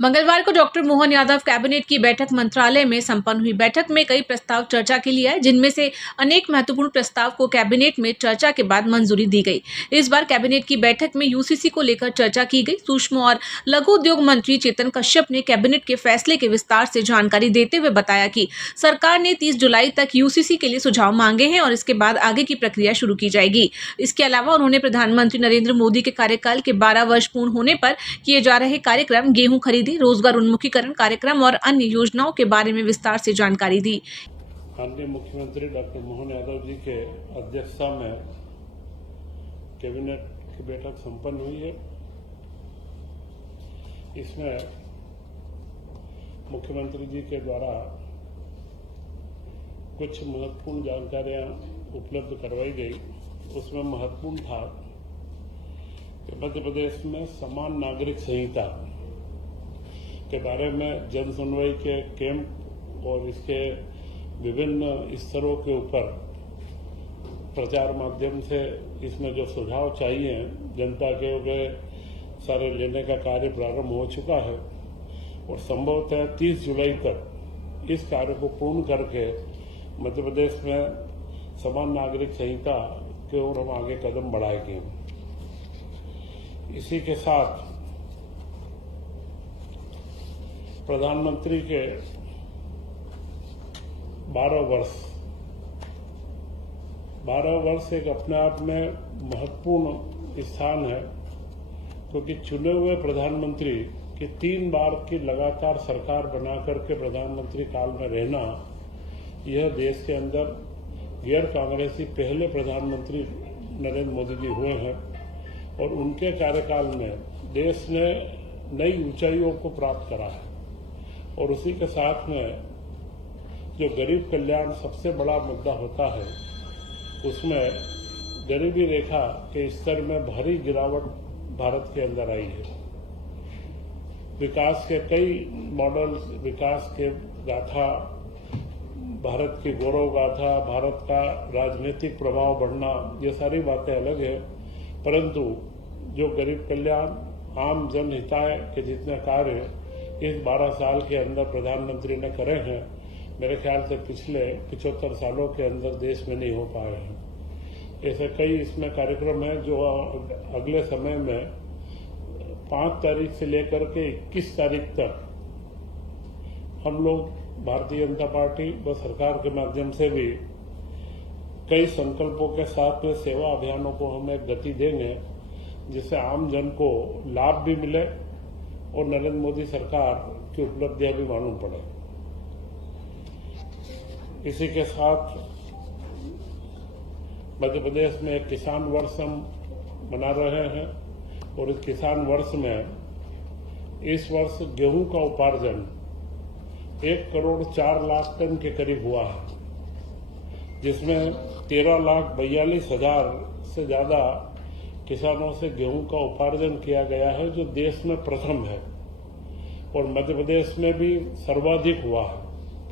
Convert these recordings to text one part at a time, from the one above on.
मंगलवार को doctor Mohan Yadav cabinet की बैठक मंत्रालय में संपन्न हुई। बैठक में कई प्रस्ताव चर्चा के लिए आए, जिनमें से अनेक महत्वपूर्ण प्रस्ताव को कैबिनेट में चर्चा के बाद मंजूरी दी गई। इस बार कैबिनेट की बैठक में यूसीसी को लेकर चर्चा की गई। सूक्ष्म और लघु उद्योग मंत्री चेतन कश्यप ने कैबिनेट के फैसले के विस्तार से जानकारी देते हुए बताया कि सरकार ने 30 जुलाई तक यूसीसी के लिए सुझाव मांगे हैं और इसके बाद आगे की प्रक्रिया शुरू की जाएगी। इसके अलावा उन्होंने प्रधानमंत्री नरेंद्र मोदी के कार्यकाल के 12 वर्ष पूर्ण होने पर किए जा रहे कार्यक्रम, गेहूं खरीदी, रोजगार उन्मुखीकरण कार्यक्रम और अन्य योजनाओं के बारे में विस्तार से जानकारी दी। माननीय मुख्यमंत्री डॉक्टर मोहन यादव जी के अध्यक्षता में कैबिनेट की बैठक संपन्न हुई है। इसमें मुख्यमंत्री जी के द्वारा कुछ महत्वपूर्ण जानकारियां उपलब्ध करवाई गई। उसमें महत्वपूर्ण था कि मध्य प्रदेश में समान नागरिक संहिता के बारे में जन सुनवाई के कैंप और इसके विभिन्न स्तरों के ऊपर प्रचार माध्यम से इसमें जो सुझाव चाहिए जनता के, वे सारे लेने का कार्य प्रारंभ हो चुका है और संभवतः 30 जुलाई तक इस कार्य को पूर्ण करके मध्य प्रदेश में समान नागरिक संहिता की ओर हम आगे कदम बढ़ाएंगे। इसी के साथ प्रधानमंत्री के 12 वर्ष एक अपने आप में महत्वपूर्ण स्थान है, क्योंकि चुने हुए प्रधानमंत्री की 3 बार की लगातार सरकार बनाकर के प्रधानमंत्री काल में रहना, यह देश के अंदर गैर कांग्रेसी पहले प्रधानमंत्री नरेंद्र मोदी जी हुए हैं और उनके कार्यकाल में देश ने नई ऊंचाइयों को प्राप्त करा है। और उसी के साथ में जो गरीब कल्याण सबसे बड़ा मुद्दा होता है, उसमें गरीबी रेखा के स्तर में भारी गिरावट भारत के अंदर आई है। विकास के कई मॉडल, विकास के गाथा, भारत की गौरव गाथा, भारत का राजनीतिक प्रभाव बढ़ना, ये सारी बातें अलग है, परंतु जो गरीब कल्याण, आम जन हिताय के जितने कार्य इस 12 साल के अंदर प्रधानमंत्री ने करे हैं, मेरे ख्याल से पिछले 75 सालों के अंदर देश में नहीं हो पाए हैं। ऐसे कई इसमें कार्यक्रम हैं जो अगले समय में 5 तारीख से लेकर के 21 तारीख तक हम लोग भारतीय जनता पार्टी व सरकार के माध्यम से भी कई संकल्पों के साथ में सेवा अभियानों को हम एक गति देंगे, जिससे आम जन को लाभ भी मिले और नरेंद्र मोदी सरकार की उपलब्धियां भी मालूम पड़े। इसी के साथ मध्य प्रदेश में एक किसान वर्ष हम मना रहे हैं और इस किसान वर्ष में इस वर्ष गेहूं का उपार्जन 1 करोड़ 4 लाख टन के करीब हुआ है, जिसमें 13,42,000 से ज्यादा किसानों से गेहूं का उपार्जन किया गया है, जो देश में प्रथम है और मध्य प्रदेश में भी सर्वाधिक हुआ है।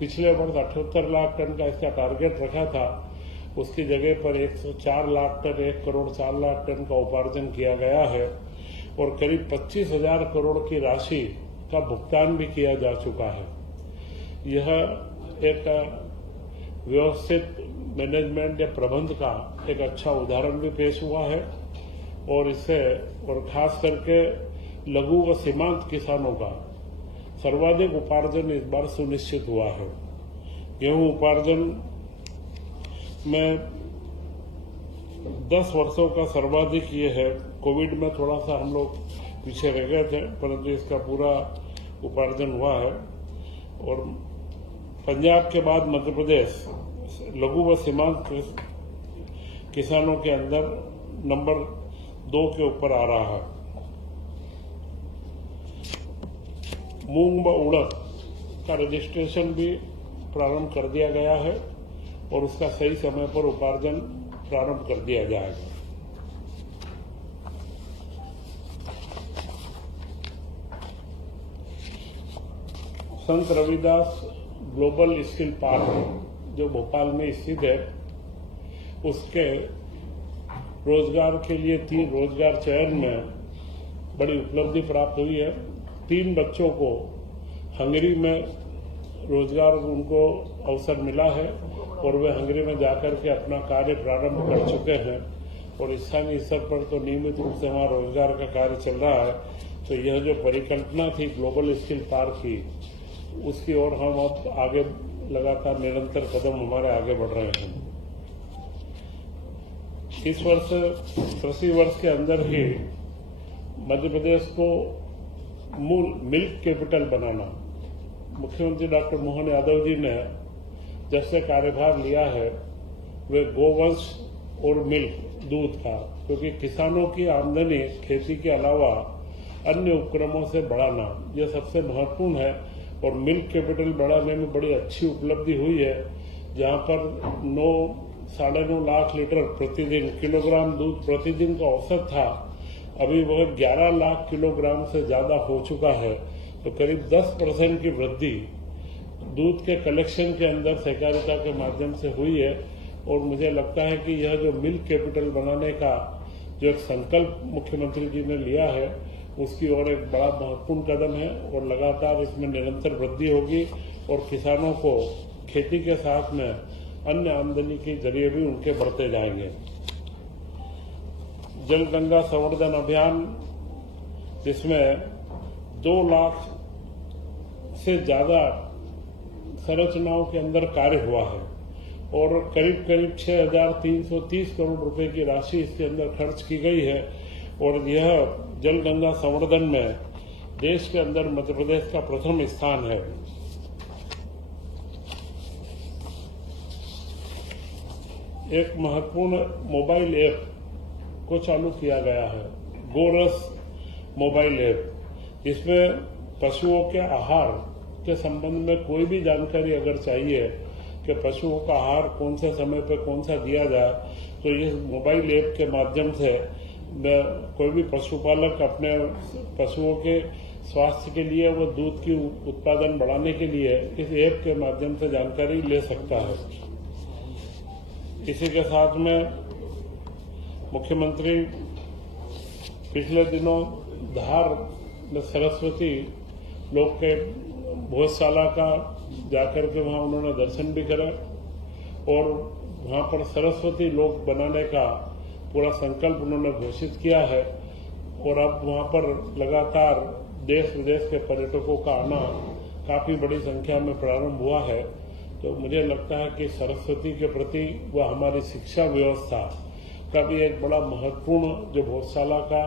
पिछले वर्ष 78 लाख टन का इसका टारगेट रखा था, उसकी जगह पर 104 लाख टन, 1 करोड़ 4 लाख टन का उपार्जन किया गया है और करीब 25,000 करोड़ की राशि का भुगतान भी किया जा चुका है। यह एक व्यवस्थित मैनेजमेंट या प्रबंध का एक अच्छा उदाहरण भी पेश हुआ है और इससे और खास करके लघु व सीमांत किसानों का सर्वाधिक उपार्जन इस बार सुनिश्चित हुआ है। गेहूं उपार्जन में 10 वर्षों का सर्वाधिक ये है। कोविड में थोड़ा सा हम लोग पीछे रह गए थे, परंतु इसका पूरा उपार्जन हुआ है और पंजाब के बाद मध्य प्रदेश लघु व सीमांत किसानों के अंदर नंबर 2 के ऊपर आ रहा है। मूंग व उड़द का रजिस्ट्रेशन भी प्रारंभ कर दिया गया है और उसका सही समय पर उपार्जन प्रारंभ कर दिया जाएगा। संत रविदास ग्लोबल स्किल पार्क जो भोपाल में स्थित है, उसके रोजगार के लिए 3 रोजगार चयन में बड़ी उपलब्धि प्राप्त हुई है। 3 बच्चों को हंगरी में रोजगार उनको अवसर मिला है और वे हंगरी में जाकर के अपना कार्य प्रारंभ कर चुके हैं और स्थानीय स्तर पर तो नियमित रूप से वहाँ रोजगार का कार्य चल रहा है। तो यह जो परिकल्पना थी ग्लोबल स्किल पार्क की, उसकी ओर हम अब आगे लगातार निरंतर कदम हमारे आगे बढ़ रहे हैं। इस वर्ष कृषि वर्ष के अंदर ही मध्य प्रदेश को मूल मिल्क कैपिटल बनाना, मुख्यमंत्री डॉक्टर मोहन यादव जी ने जब से कार्यभार लिया है वे गोवंश और मिल्क दूध का, क्योंकि किसानों की आमदनी खेती के अलावा अन्य उपक्रमों से बढ़ाना यह सबसे महत्वपूर्ण है और मिल्क कैपिटल बढ़ाने में बड़ी अच्छी उपलब्धि हुई है, जहां पर 9-9.5 लाख लीटर प्रतिदिन किलोग्राम दूध प्रतिदिन का औसत था, अभी वह 11 लाख किलोग्राम से ज्यादा हो चुका है। तो करीब 10% की वृद्धि दूध के कलेक्शन के अंदर सहकारिता के माध्यम से हुई है और मुझे लगता है कि यह जो मिल्क कैपिटल बनाने का जो एक संकल्प मुख्यमंत्री जी ने लिया है उसकी ओर एक बड़ा महत्वपूर्ण कदम है और लगातार इसमें निरंतर वृद्धि होगी और किसानों को खेती के साथ में अन्य आमदनी के जरिए भी उनके बढ़ते जाएंगे। जल गंगा संवर्धन अभियान, जिसमें 2 लाख से ज्यादा संरचनाओं के अंदर कार्य हुआ है और करीब 6,330 करोड़ रुपए की राशि इसके अंदर खर्च की गई है और यह जल गंगा संवर्धन में देश के अंदर मध्य प्रदेश का प्रथम स्थान है। एक महत्वपूर्ण मोबाइल ऐप को चालू किया गया है, गोरस मोबाइल ऐप, जिसमें पशुओं के आहार के संबंध में कोई भी जानकारी अगर चाहिए कि पशुओं का आहार कौन से समय पर कौन सा दिया जाए, तो इस मोबाइल ऐप के माध्यम से कोई भी पशुपालक अपने पशुओं के स्वास्थ्य के लिए व दूध की उत्पादन बढ़ाने के लिए इस ऐप के माध्यम से जानकारी ले सकता है। इसी के साथ में मुख्यमंत्री पिछले दिनों धार में सरस्वती लोक के भोजशाला का जाकर के वहां उन्होंने दर्शन भी करा और वहां पर सरस्वती लोक बनाने का पूरा संकल्प उन्होंने घोषित किया है और अब वहां पर लगातार देश विदेश के पर्यटकों का आना काफी बड़ी संख्या में प्रारंभ हुआ है। तो मुझे लगता है कि सरस्वती के प्रति व हमारी शिक्षा व्यवस्था का भी एक बड़ा महत्वपूर्ण जो भोजशाला का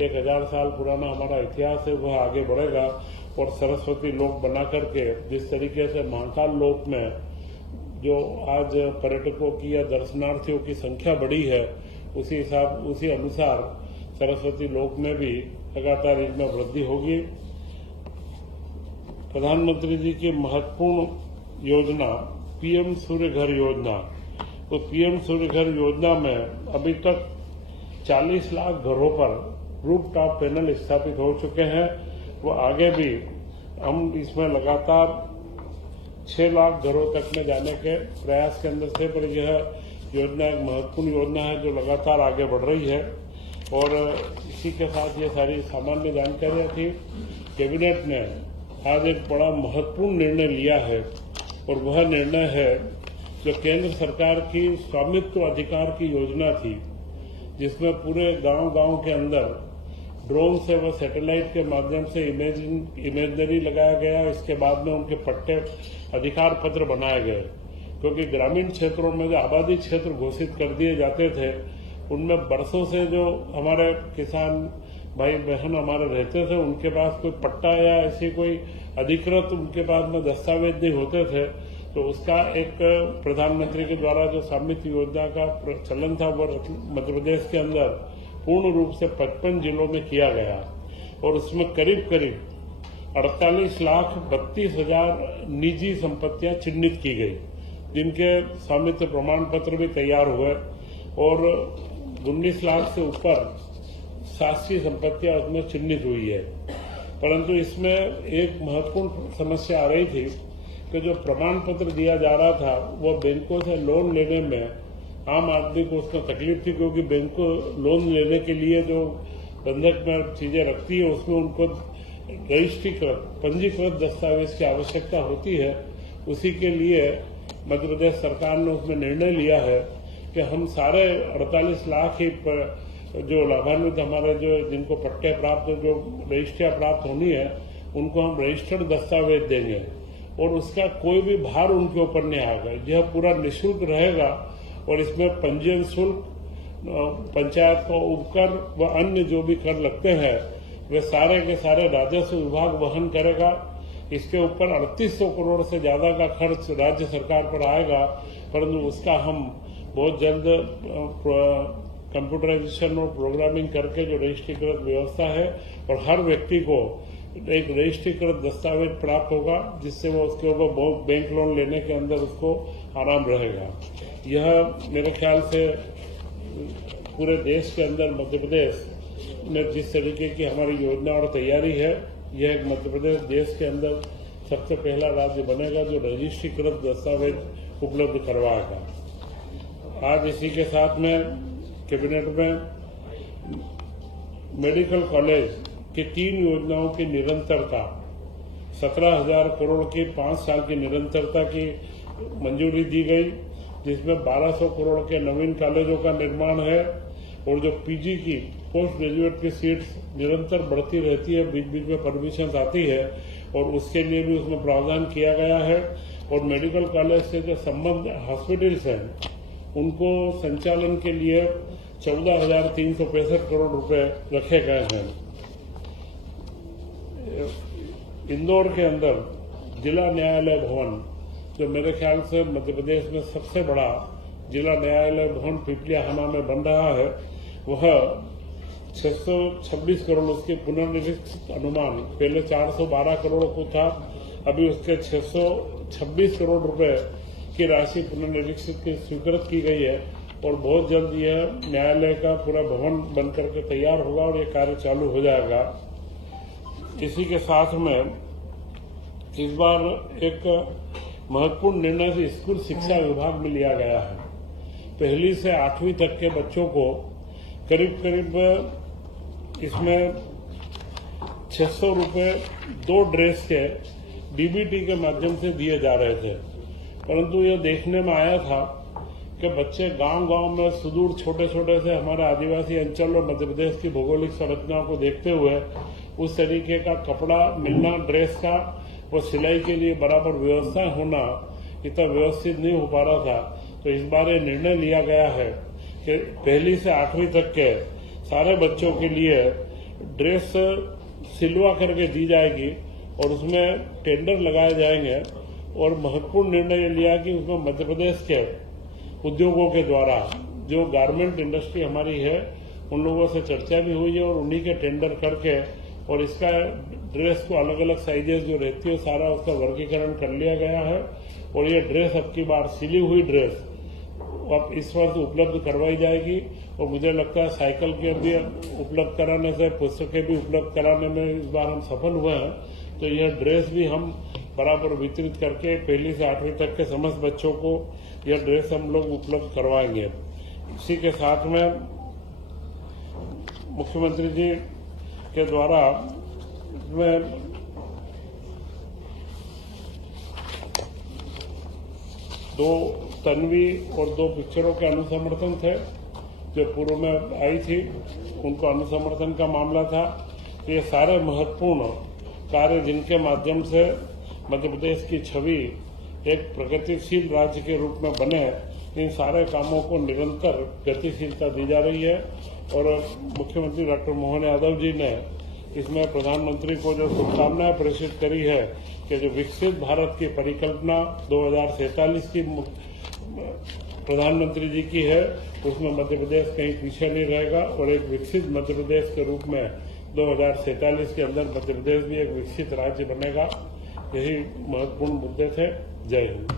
1000 साल पुराना हमारा इतिहास है वह आगे बढ़ेगा और सरस्वती लोक बना करके जिस तरीके से महाकाल लोक में जो आज पर्यटकों की या दर्शनार्थियों की संख्या बढ़ी है उसी अनुसार सरस्वती लोक में भी लगातार इसमें वृद्धि होगी। प्रधानमंत्री जी की महत्वपूर्ण योजना पीएम सूर्य घर योजना, तो पीएम सूर्य घर योजना में अभी तक 40 लाख घरों पर रूफटॉप पैनल स्थापित हो चुके हैं। वो आगे भी हम इसमें लगातार 6 लाख घरों तक में जाने के प्रयास के अंदर थे, पर यह योजना एक महत्वपूर्ण योजना है जो लगातार आगे बढ़ रही है। और इसी के साथ ये सारी सामान्य जानकारियां थी। कैबिनेट ने आज एक बड़ा महत्वपूर्ण निर्णय लिया है और वह निर्णय है जो केंद्र सरकार की स्वामित्व अधिकार की योजना थी, जिसमें पूरे गांव-गांव के अंदर ड्रोन से व सैटेलाइट के माध्यम से इमेजनरी लगाया गया। इसके बाद में उनके पट्टे अधिकार पत्र बनाए गए, क्योंकि ग्रामीण क्षेत्रों में जो आबादी क्षेत्र घोषित कर दिए जाते थे उनमें बरसों से जो हमारे किसान भाई बहन हमारे रहते थे उनके पास कोई पट्टा या ऐसी कोई अधिकृत उनके पास में दस्तावेज नहीं होते थे। तो उसका एक प्रधानमंत्री के द्वारा जो स्वामित्व योजना का चलन था वो मध्य प्रदेश के अंदर पूर्ण रूप से 55 जिलों में किया गया और उसमें करीब 48,32,000 निजी संपत्तियां चिन्हित की गई, जिनके स्वामित्व प्रमाण पत्र भी तैयार हुए और 19 लाख से ऊपर शासकीय संपत्तियां उसमें चिन्हित हुई है। परंतु इसमें एक महत्वपूर्ण समस्या आ रही थी कि जो प्रमाण पत्र दिया जा रहा था वो बैंकों से लोन लेने में आम आदमी को उसमें तकलीफ थी, क्योंकि बैंक को लोन लेने के लिए जो बंधक में चीजें रखती है उसमें उनको रजिस्ट्रीकृत पंजीकृत दस्तावेज की आवश्यकता होती है, उसी के लिए मध्य प्रदेश सरकार ने उसमें निर्णय लिया है कि हम सारे 48 लाख ही जो लाभान्वित हमारे जो जिनको पट्टे प्राप्त जो रजिस्ट्रियाँ प्राप्त होनी है उनको हम रजिस्टर्ड दस्तावेज देंगे और उसका कोई भी भार उनके ऊपर नहीं आएगा। यह पूरा निःशुल्क रहेगा और इसमें पंजीयन शुल्क, पंचायत का उपकर व अन्य जो भी कर लगते हैं वे सारे के सारे राजस्व विभाग वहन करेगा। इसके ऊपर 3800 करोड़ से ज्यादा का खर्च राज्य सरकार पर आएगा, परंतु उसका हम बहुत जल्द कंप्यूटराइजेशन और प्रोग्रामिंग करके जो रजिस्ट्रीकृत व्यवस्था है और हर व्यक्ति को एक रजिस्ट्रीकृत दस्तावेज प्राप्त होगा, जिससे वो उसके ऊपर बैंक लोन लेने के अंदर उसको आराम रहेगा। यह मेरे ख्याल से पूरे देश के अंदर मध्य प्रदेश में जिस तरीके की हमारी योजना और तैयारी है, यह एक मध्य प्रदेश देश के अंदर सबसे पहला राज्य बनेगा जो रजिस्ट्रीकृत दस्तावेज उपलब्ध करवाएगा। आज इसी के साथ में कैबिनेट में मेडिकल कॉलेज की 3 योजनाओं की निरंतरता 17,000 करोड़ की 5 साल की निरंतरता की मंजूरी दी गई, जिसमें 1200 करोड़ के नवीन कॉलेजों का निर्माण है और जो पीजी की पोस्ट ग्रेजुएट की सीट्स निरंतर बढ़ती रहती है, बीच बीच में परमिशन आती है और उसके लिए भी उसमें प्रावधान किया गया है। और मेडिकल कॉलेज से जो संबंध हॉस्पिटल्स हैं उनको संचालन के लिए 14,365 करोड़ रुपए रखे गए हैं। इंदौर के अंदर जिला न्यायालय भवन, जो मेरे ख्याल से मध्य प्रदेश में सबसे बड़ा जिला न्यायालय भवन पिपलियाहाना में बन रहा है, वह 626 करोड़ उसके पुनर्निरीक्षित अनुमान पहले 412 करोड़ को था, अभी उसके 626 करोड़ रुपए की राशि पुनर्निरीक्षित की स्वीकृत की गई है और बहुत जल्द यह न्यायालय का पूरा भवन बनकर के तैयार होगा और ये कार्य चालू हो जाएगा। इसी के साथ में इस बार एक महत्वपूर्ण निर्णय स्कूल शिक्षा विभाग में लिया गया है। 1ली से 8वीं तक के बच्चों को करीब करीब इसमें 600 रुपये 2 ड्रेस के डीबीटी के माध्यम से दिए जा रहे थे, परंतु यह देखने में आया था कि बच्चे गांव-गांव में सुदूर छोटे छोटे से हमारे आदिवासी अंचल और मध्य प्रदेश की भौगोलिक संरचनाओं को देखते हुए उस तरीके का कपड़ा मिलना, ड्रेस का वो सिलाई के लिए बराबर व्यवस्था होना इतना व्यवस्थित नहीं हो पा रहा था। तो इस बार ये निर्णय लिया गया है कि 1ली से 8वीं तक के सारे बच्चों के लिए ड्रेस सिलवा करके दी जाएगी और उसमें टेंडर लगाए जाएंगे। और महत्वपूर्ण निर्णय लिया कि उसमें मध्य प्रदेश के उद्योगों के द्वारा जो गारमेंट इंडस्ट्री हमारी है उन लोगों से चर्चा भी हुई है और उन्हीं के टेंडर करके और इसका ड्रेस को अलग अलग साइजेस जो रहती है सारा उसका वर्गीकरण कर लिया गया है। और ये ड्रेस अब की बार सिली हुई ड्रेस अब इस वर्ष उपलब्ध करवाई जाएगी और मुझे लगता है साइकिल के भी उपलब्ध कराने से, पुस्तकें भी उपलब्ध कराने में इस बार हम सफल हुए हैं। तो यह ड्रेस भी हम बराबर वितरित करके 1ली से 8वीं तक के समस्त बच्चों को यह ड्रेस हम लोग उपलब्ध करवाएंगे। इसी के साथ में मुख्यमंत्री जी के द्वारा इसमें 2 तन्वी और 2 पिक्चरों के अनुसमर्थन थे जो पूर्व में आई थी, उनको अनुसमर्थन का मामला था। ये सारे महत्वपूर्ण कार्य जिनके माध्यम से मध्य प्रदेश की छवि एक प्रगतिशील राज्य के रूप में बने, इन सारे कामों को निरंतर गतिशीलता दी जा रही है। और मुख्यमंत्री डॉक्टर मोहन यादव जी ने इसमें प्रधानमंत्री को जो शुभकामनाएं प्रेषित करी है कि जो विकसित भारत की परिकल्पना 2047 की प्रधानमंत्री जी की है, उसमें मध्य प्रदेश कहीं पीछे नहीं रहेगा और एक विकसित मध्य प्रदेश के रूप में 2047 के अंदर मध्य प्रदेश भी एक विकसित राज्य बनेगा। यही महत्वपूर्ण मुद्दे थे। जय हिंद।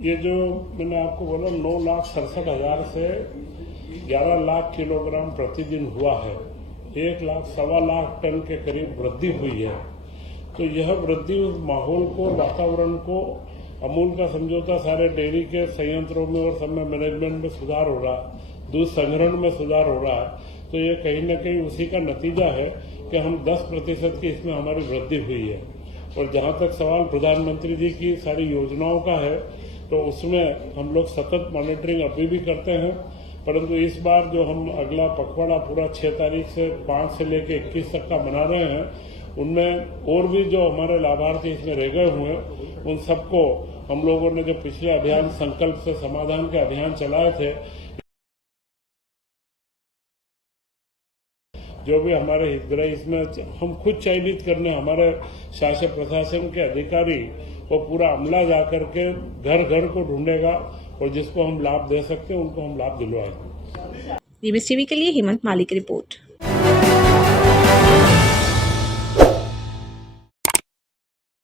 ये जो मैंने आपको बोला 9,67,000 से 11 लाख किलोग्राम प्रतिदिन हुआ है, 1,00,000-1.25 टन के करीब वृद्धि हुई है। तो यह वृद्धि उस माहौल को, वातावरण को, अमूल का समझौता सारे डेयरी के संयंत्रों में और सब में मैनेजमेंट में सुधार हो रहा है, दूध संग्रहण में सुधार हो रहा है। तो ये कहीं न कहीं उसी का नतीजा है कि हम 10% की इसमें हमारी वृद्धि हुई है। और जहां तक सवाल प्रधानमंत्री जी की सारी योजनाओं का है, तो उसमें हम लोग सतत मॉनिटरिंग अभी भी करते हैं, परंतु इस बार जो हम अगला पखवाड़ा पूरा 6 तारीख से 5 से लेकर 21 तक का मना रहे हैं, उनमें और भी जो हमारे लाभार्थी इसमें रह गए हुए हैं, उन सबको हम लोगों ने जो पिछले अभियान संकल्प से समाधान के अभियान चलाए थे, जो भी हमारे हितग्राही इसमें हम खुद चयनित करने, हमारे शासन प्रशासन के अधिकारी वो पूरा अमला जाकर के घर घर को ढूंढेगा और जिसको हम लाभ दे सकते हैं उनको हम लाभ दिलवाएंगे। DBS टीवी के लिए हेमंत माली की रिपोर्ट।